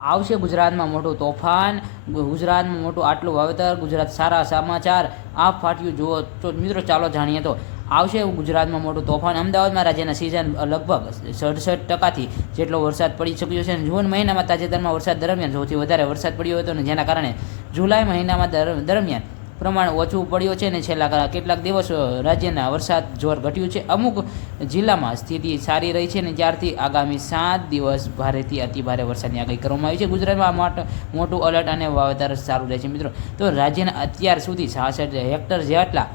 આવશે ગુજરાતમાં મોટું તોફાન ગુજરાતમાં મોટું આટલું વાવેતર, ગુજરાત સારા સમાચાર. આ ફાટ્યું જુઓ. તો મિત્રો, ચાલો જાણીએ તો આવશે ગુજરાતમાં મોટું તોફાન. અમદાવાદમાં રાજ્યના સિઝન લગભગ સડસઠ ટકાથી જેટલો વરસાદ પડી શક્યો છે જૂન મહિનામાં તાજેતરમાં વરસાદ દરમિયાન સૌથી વધારે વરસાદ પડ્યો હતો અને જેના કારણે જુલાઈ મહિનામાં દર- દરમિયાન પ્રમાણ ઓછું પડ્યું છે ને છેલ્લા કેટલાક દિવસ રાજ્યના વરસાદ જોર ઘટ્યું છે. અમુક જિલ્લામાં સ્થિતિ સારી રહી છે અને ત્યારથી આગામી સાત દિવસ ભારેથી અતિભારે વરસાદની આગાહી કરવામાં આવી છે. ગુજરાતમાં મોટ- મોટું અલર્ટ અને વાવેતર સારું રહે છે મિત્રો. તો રાજ્યના અત્યાર સુધી છાસઠ હેક્ટર જેટલા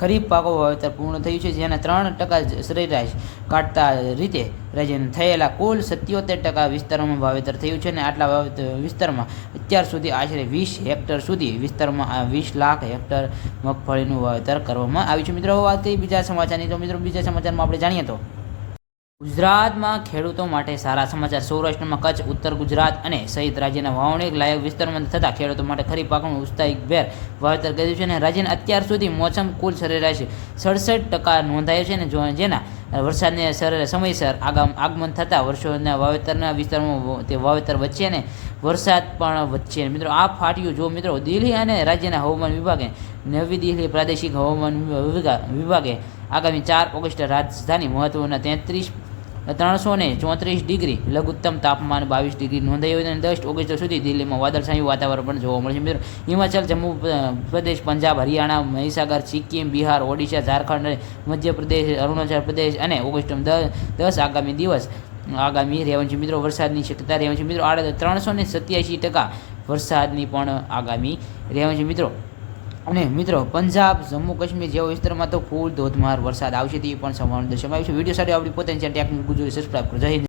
ખરીફ પાકો વાવેતર પૂર્ણ થયું છે, જેના ત્રણ ટકા સરેરાશ કાઢતા રીતે રાજ્યને થયેલા કુલ સત્યોતેર ટકા વિસ્તારોમાં વાવેતર થયું છે અને આટલા વાવેતર વિસ્તારમાં અત્યાર સુધી આશરે વીસ હેક્ટર સુધી વિસ્તારમાં વીસ લાખ હેક્ટર મગફળીનું વાવેતર કરવામાં આવ્યું છે. મિત્રો વાત બીજા સમાચારની. તો મિત્રો, બીજા સમાચારમાં આપણે જાણીએ તો ગુજરાતમાં ખેડૂતો માટે સારા સમાચાર. સૌરાષ્ટ્રમાં કચ્છ, ઉત્તર ગુજરાત અને સહિત રાજ્યના વાવણી લાયક વિસ્તારમાં થતા ખેડૂતો માટે ખરીફ પાકનું ઉત્સાહિક ભેર વાવેતર કર્યું છે અને રાજ્યના અત્યાર સુધી મોસમ કુલ સરેરાશ સડસઠ ટકા નોંધાયો છે અને જેના વરસાદને સરેરાશ સમયસર આગામ આગમન થતાં વર્ષોના વાવેતરના વિસ્તારમાં તે વાવેતર વચ્ચે અને વરસાદ પણ વચ્ચે મિત્રો, આ ફાટ્યું જો મિત્રો, દિલ્હી અને રાજ્યના હવામાન વિભાગે, નવી દિલ્હી પ્રાદેશિક હવામાન વિભાગ- આગામી ચાર ઓગસ્ટ રાજધાની મહત્વના તેત્રીસ ત્રણસો ને ચોત્રીસ ડિગ્રી, લઘુત્તમ તાપમાન બાવીસ ડિગ્રી નોંધાયું અને દસ ઓગસ્ટ સુધી દિલ્હીમાં વાદળછાયું વાતાવરણ પણ જોવા મળે છે. મિત્રો, હિમાચલ, જમ્મુ પ્રદેશ, પંજાબ, હરિયાણા, મહીસાગર, સિક્કિમ, બિહાર, ઓડિશા, ઝારખંડ, મધ્યપ્રદેશ, અરુણાચલ પ્રદેશ અને ઓગસ્ટ દસ આગામી દિવસ આગામી રહેવાની છે. મિત્રો, વરસાદની શક્યતા રહેવાની છે. મિત્રો, આડ ત્રણસો ને સત્યાસી ટકા વરસાદની પણ આગામી રહેવાની છે. મિત્રો અને મિત્રો, પંજાબ, જમ્મુ, કાશ્મીર જેવા વિસ્તારમાં તો ફૂલ ધોધમાર વરસાદ આવશે તેવી પણ સંભાવના દર્શાવાય છે. વીડિયો સાથે આપણી પોતાની ચેનલ ટેકનિક ગુજરાત સબસ્ક્રાઈબ કરો. જય